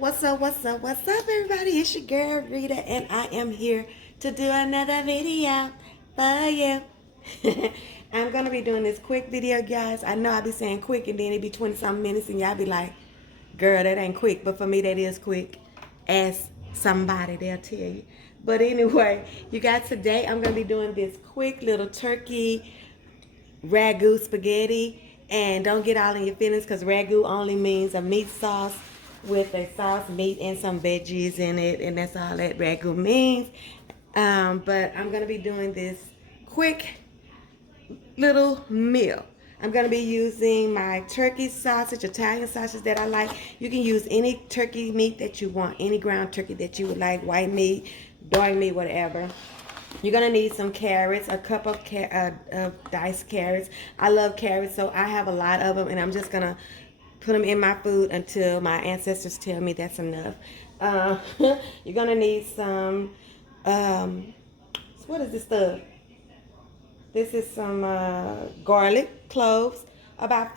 What's up, everybody? It's your girl, Rita, and I am here to do another video for you. I'm going to be doing this quick video, guys. I know I be saying quick, and then it be 20-something minutes, and y'all be like, girl, that ain't quick. But for me, that is quick. Ask somebody, they'll tell you. But anyway, you guys, today I'm going to be doing this quick little turkey ragu spaghetti. And don't get all in your feelings, because ragu only means a meat sauce with a sauce, meat, and some veggies in it, and that's all that ragu means. But I'm gonna be doing this quick little meal. I'm gonna be using my turkey sausage, Italian sausage that I like. You can use any turkey meat that you want, any ground turkey that you would like, white meat, dark meat, whatever. You're gonna need some carrots, a cup of diced carrots. I love carrots, so I have a lot of them, and I'm just gonna put them in my food until my ancestors tell me that's enough. You're gonna need some, what is this stuff? This is some garlic, cloves, about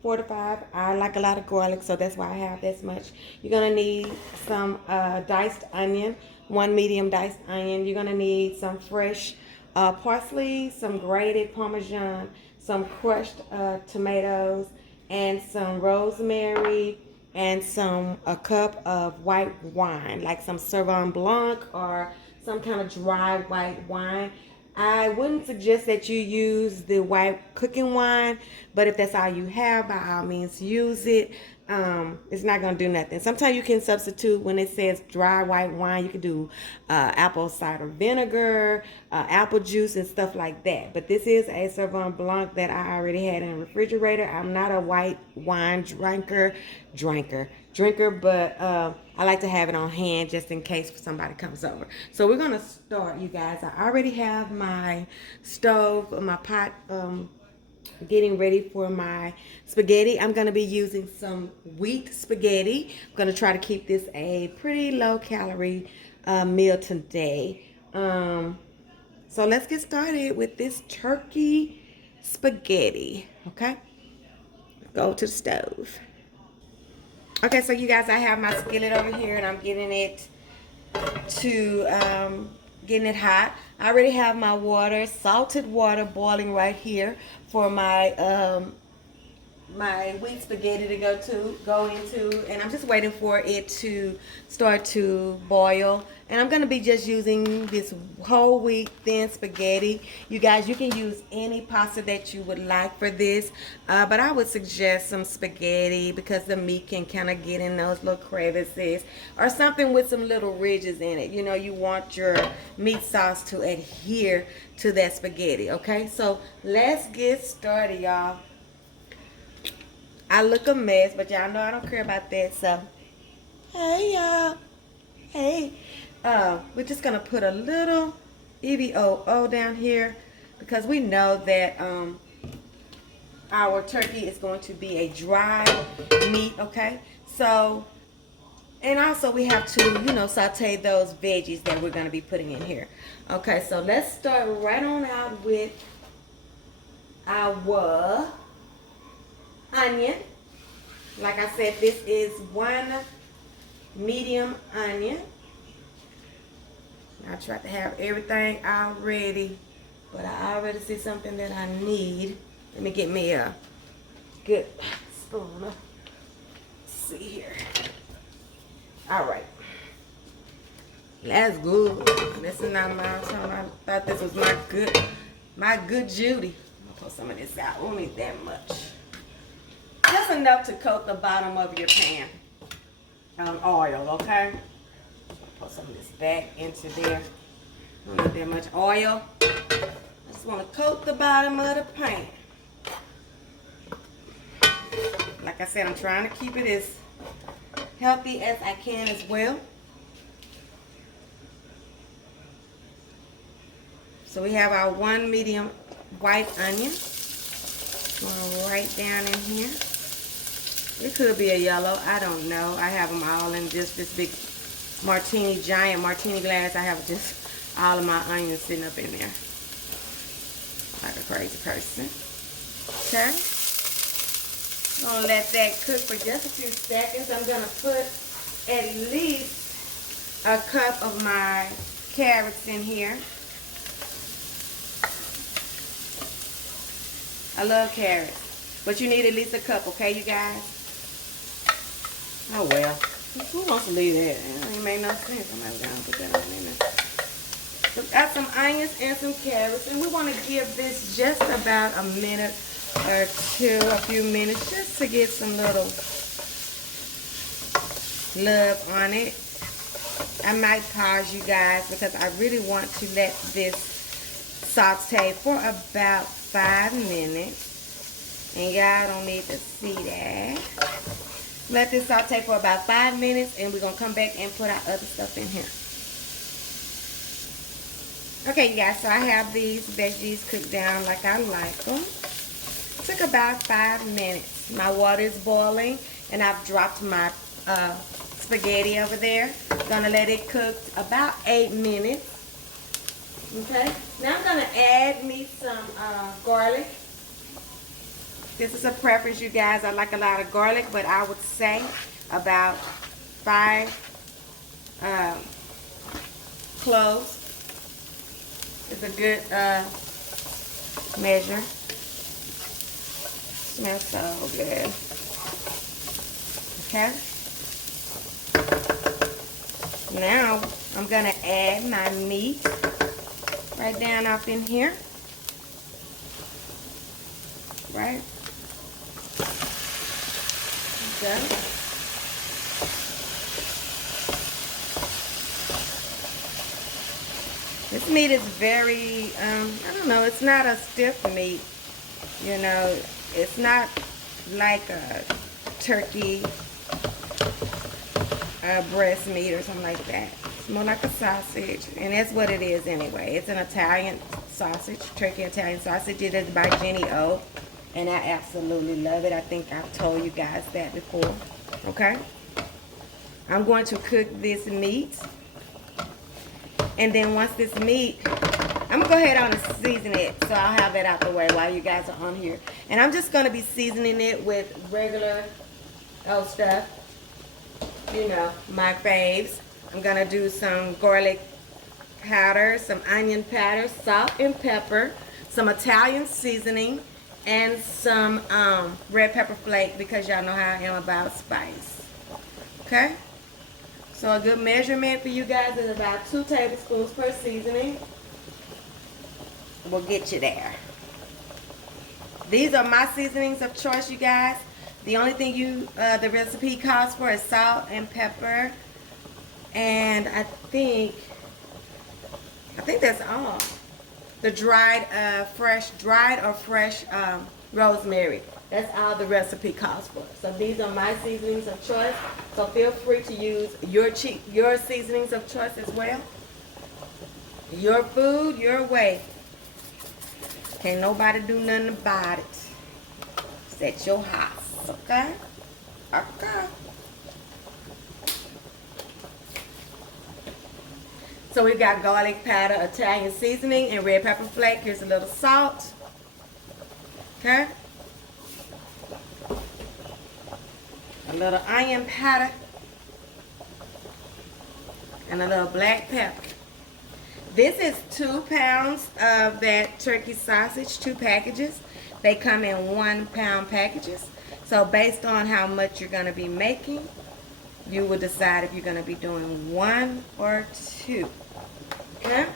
4 to 5. I like a lot of garlic, so that's why I have this much. You're gonna need some diced onion, 1 medium diced onion. You're gonna need some fresh parsley, some grated parmesan, some crushed tomatoes, and some rosemary, and a cup of white wine, like some Sauvignon Blanc or some kind of dry white wine. I wouldn't suggest that you use the white cooking wine, but if that's all you have, by all means use it. It's not going to do nothing. Sometimes you can substitute when it says dry white wine. You can do apple cider vinegar, apple juice, and stuff like that. But this is a Sauvignon Blanc that I already had in the refrigerator. I'm not a white wine drinker, but I like to have it on hand just in case somebody comes over. So we're going to start, you guys. I already have my stove, my pot, getting ready for my spaghetti. I'm going to be using some wheat spaghetti. I'm going to try to keep this a pretty low calorie meal today. So let's get started with this turkey spaghetti. Okay, go to the stove. Okay, so you guys, I have my skillet over here, and I'm getting it hot. I already have my water, salted water, boiling right here for my my wheat spaghetti to go into, and I'm just waiting for it to start to boil. And I'm going to be just using this whole wheat thin spaghetti. You guys, you can use any pasta that you would like for this, but I would suggest some spaghetti because the meat can kind of get in those little crevices, or something with some little ridges in it. You know, you want your meat sauce to adhere to that spaghetti. Okay, so let's get started, y'all. I look a mess, but y'all know I don't care about that. So, hey, y'all. Hey. We're just going to put a little EVOO down here because we know that our turkey is going to be a dry meat, okay? So, and also we have to, you know, saute those veggies that we're going to be putting in here. Okay, so let's start right on out with our onion. Like I said, this is 1 medium onion. I tried to have everything already, but I already see something that I need. Let me get me a good spoon. Let's see here. All right. That's good. This is not my time. I thought this was my good Judy. I'm gonna put some of this out. We don't need that much. Just enough to coat the bottom of your pan. Oil, okay? Put some of this back into there. Don't need that much oil. I just want to coat the bottom of the pan. Like I said, I'm trying to keep it as healthy as I can as well. So we have our 1 medium white onion. Going right down in here. It could be a yellow. I don't know. I have them all in just this big giant martini glass. I have just all of my onions sitting up in there like a crazy person. Okay, I'm gonna let that cook for just a few seconds. I'm gonna put at least a cup of my carrots in here. I love carrots, but you need at least a cup, okay, you guys? Oh well, who wants to leave that? It ain't made no sense. I'm gonna put that on in there. So got some onions and some carrots, and we want to give this just about a minute or two, a few minutes, just to get some little love on it. I might pause you guys because I really want to let this saute for about 5 minutes, and y'all don't need to see that. Let this saute for about 5 minutes, and we're gonna come back and put our other stuff in here. Okay, you guys, so I have these veggies cooked down like I like them. Took about 5 minutes. My water is boiling, and I've dropped my spaghetti over there. Gonna let it cook about 8 minutes. Okay, now I'm gonna add me some garlic. This is a preference, you guys. I like a lot of garlic, but I would say about 5 cloves is a good measure. Smells so good. Okay. Now I'm gonna add my meat right down up in here. Right. Okay. This meat is very, I don't know, it's not a stiff meat. You know, it's not like a turkey breast meat or something like that. It's more like a sausage, and that's what it is anyway. It's an Italian sausage, turkey Italian sausage. It is by Jennie-O, and I absolutely love it. I think I've told you guys that before. Okay, I'm going to cook this meat, and then once this meat, I'm gonna go ahead on and season it, so I'll have that out the way while you guys are on here. And I'm just gonna be seasoning it with regular old stuff, you know, my faves. I'm gonna do some garlic powder, some onion powder, salt and pepper, some Italian seasoning, and some red pepper flake, because y'all know how I am about spice. Okay, so a good measurement for you guys is about 2 tablespoons per seasoning. We'll get you there. These are my seasonings of choice, you guys. The only thing the recipe calls for is salt and pepper, and I think that's all. The dried or fresh rosemary. That's all the recipe calls for. So these are my seasonings of choice. So feel free to use your seasonings of choice as well. Your food, your way. Can't nobody do nothing about it. It's at your house, okay? Okay. So we've got garlic powder, Italian seasoning, and red pepper flake. Here's a little salt. Okay. A little onion powder. And a little black pepper. This is 2 pounds of that turkey sausage, 2 packages. They come in 1 pound packages. So based on how much you're going to be making, you will decide if you're going to be doing 1 or 2. Okay?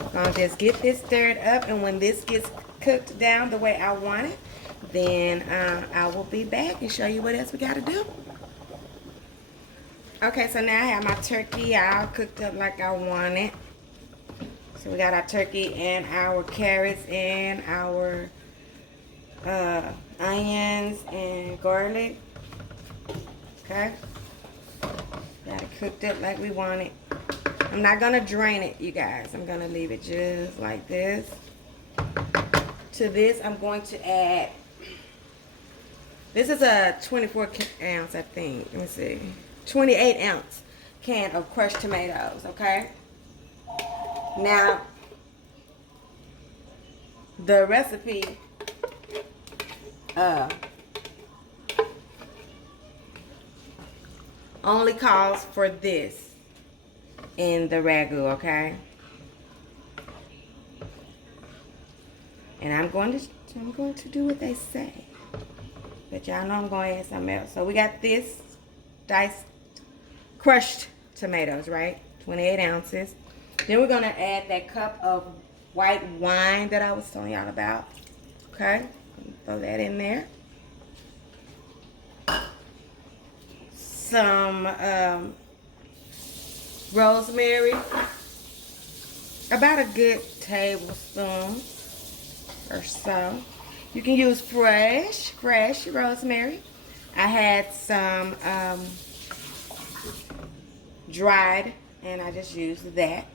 I'm going to just get this stirred up, and when this gets cooked down the way I want it, then I will be back and show you what else we got to do. Okay, so now I have my turkey all cooked up like I want it. So we got our turkey and our carrots and our onions and garlic. Okay. Got it cooked up like we want it. I'm not going to drain it, you guys. I'm going to leave it just like this. To this, I'm going to add, this is a 24 ounce, I think. Let me see. 28 ounce can of crushed tomatoes, okay? Now, the recipe only calls for this in the Ragu, okay? And I'm going to do what they say. But y'all know I'm going to add something else. So we got this diced, crushed tomatoes, right? 28 ounces. Then we're going to add that cup of white wine that I was telling y'all about. Okay? Throw that in there. Some rosemary. About a good tablespoon or so. You can use fresh rosemary. I had some dried, and I just used that.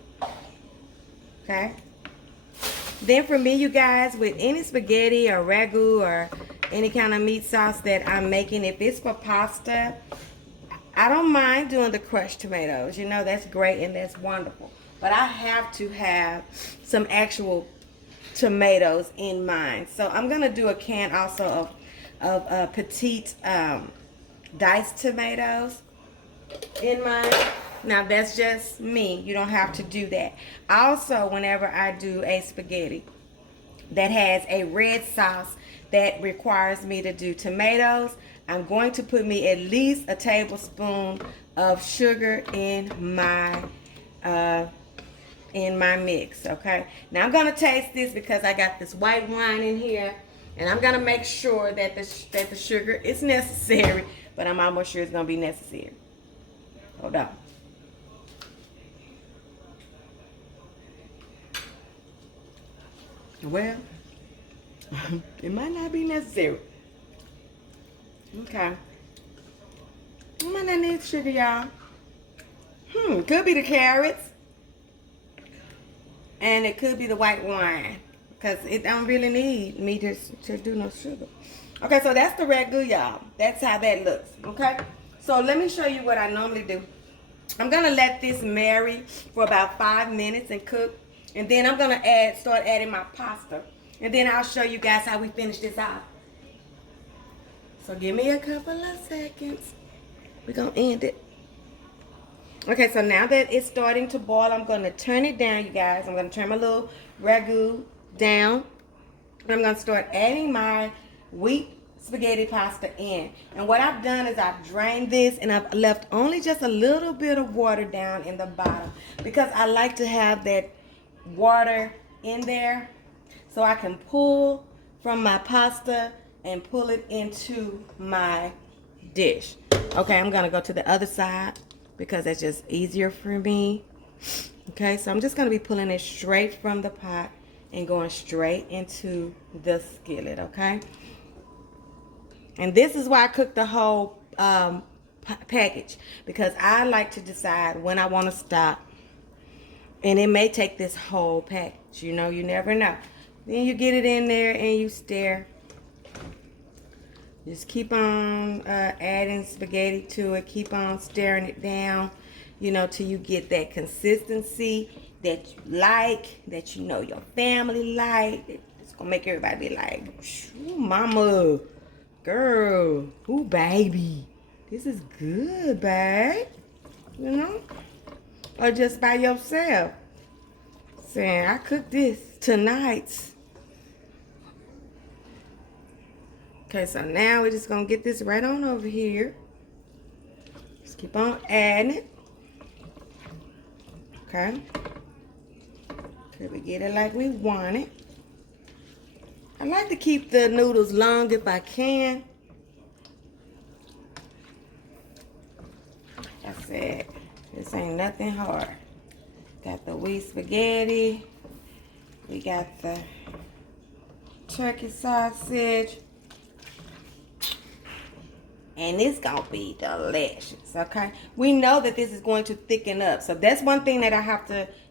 Okay. Then for me, you guys, with any spaghetti or ragu or any kind of meat sauce that I'm making, if it's for pasta, I don't mind doing the crushed tomatoes. You know, that's great and that's wonderful. But I have to have some actual tomatoes in mine. So I'm going to do a can also of petite diced tomatoes in mine. Now that's just me. You don't have to do that. Also, whenever I do a spaghetti that has a red sauce that requires me to do tomatoes, I'm going to put me at least a tablespoon of sugar in my mix. Okay, now I'm going to taste this because I got this white wine in here, and I'm going to make sure that the sugar is necessary, but I'm almost sure it's going to be necessary. Hold on. Well, it might not be necessary. Okay. I might not need sugar, y'all. Could be the carrots. And it could be the white wine. Because it don't really need me to do no sugar. Okay, so that's the ragu, y'all. That's how that looks. Okay? So let me show you what I normally do. I'm going to let this marry for about 5 minutes and cook. And then I'm going to start adding my pasta. And then I'll show you guys how we finish this out. So give me a couple of seconds. We're going to end it. Okay, so now that it's starting to boil, I'm going to turn it down, you guys. I'm going to turn my little ragu down. And I'm going to start adding my wheat spaghetti pasta in. And what I've done is I've drained this and I've left only just a little bit of water down in the bottom. Because I like to have that water in there so I can pull from my pasta and pull it into my dish. Okay, I'm going to go to the other side because that's just easier for me. Okay, so I'm just going to be pulling it straight from the pot and going straight into the skillet, okay? And this is why I cook the whole package, because I like to decide when I want to stop. And it may take this whole package, you know, you never know. Then you get it in there and you stir. Just keep on adding spaghetti to it. Keep on stirring it down, you know, till you get that consistency that you like, that you know your family like. It's going to make everybody be like, ooh, mama, girl, ooh, baby. This is good, babe. You know? Or just by yourself. Saying, I cooked this tonight. Okay, so now we're just going to get this right on over here. Just keep on adding it. Okay. Till we get it like we want it. I like to keep the noodles long if I can. I said, this ain't nothing hard. Got the wheat spaghetti. We got the turkey sausage. And it's going to be delicious, okay? We know that this is going to thicken up. So that's one thing that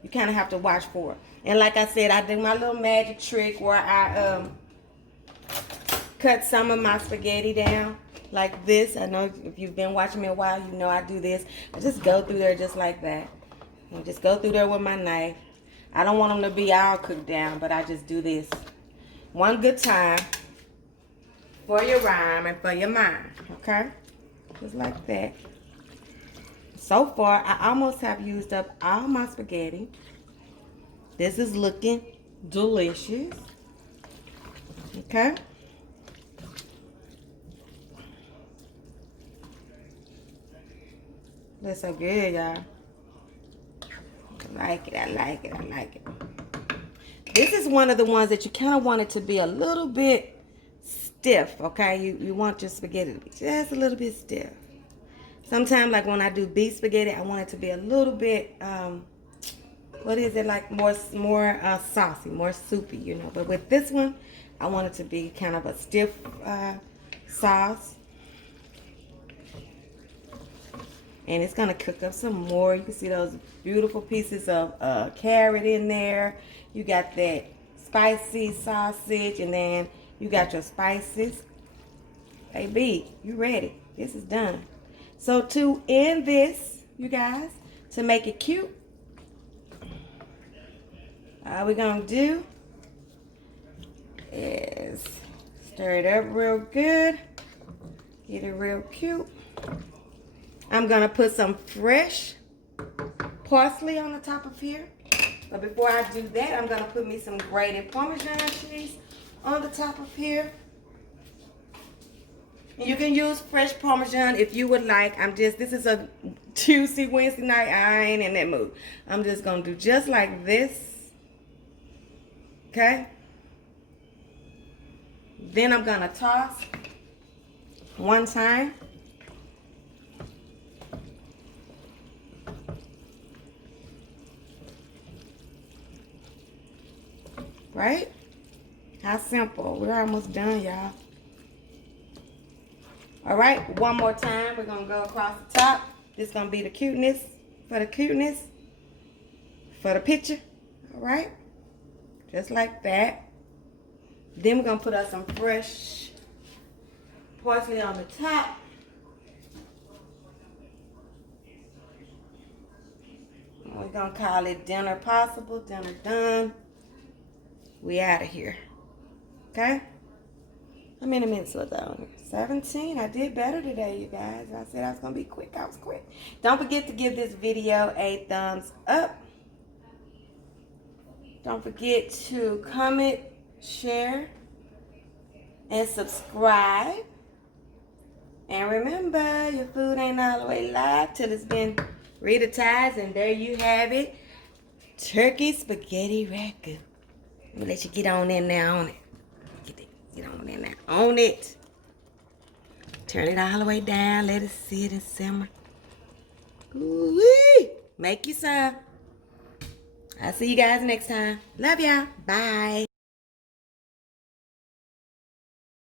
you kind of have to watch for. And like I said, I do my little magic trick where I cut some of my spaghetti down like this. I know if you've been watching me a while, you know I do this. I just go through there just like that. And just go through there with my knife. I don't want them to be all cooked down, but I just do this one good time. For your rhyme and for your mind, okay? Just like that. so far, I almost have used up all my spaghetti. This is looking delicious. Okay. That's so good, y'all. I like it, I like it, I like it. This is one of the ones that you kind of want it to be a little bit stiff, okay? You want your spaghetti to be just a little bit stiff. Sometimes, like when I do beef spaghetti, I want it to be a little bit, what is it, like more saucy, more soupy, you know. But with this one, I want it to be kind of a stiff sauce. And it's going to cook up some more. You can see those beautiful pieces of carrot in there. You got that spicy sausage. And then you got your spices. Baby, you ready. This is done. So to end this, you guys, to make it cute, all we're going to do is stir it up real good. Get it real cute. I'm going to put some fresh parsley on the top of here. But before I do that, I'm going to put me some grated parmesan cheese on the top of here. And you can use fresh parmesan if you would like. This is a Tuesday, Wednesday night. I ain't in that mood. I'm just going to do just like this. Okay? Then I'm going to toss one time. Right? How simple. We're almost done, y'all. All right, one more time. We're going to go across the top. This is going to be the cuteness, for the picture. All right? Just like that. Then we're going to put up some fresh parsley on the top. We're going to call it dinner possible, dinner done. We out of here. Okay? How many minutes was I on here? 17. I did better today, you guys. I said I was going to be quick. I was quick. Don't forget to give this video a thumbs up. Don't forget to comment, share, and subscribe. And remember, your food ain't all the way live till it's been Rita-ized. And there you have it. Turkey spaghetti ragu. Let me let you get on in there on it. Get on in there on it. Turn it all the way down. Let it sit and simmer. Ooh-wee. Make you some. I'll see you guys next time. Love y'all. Bye.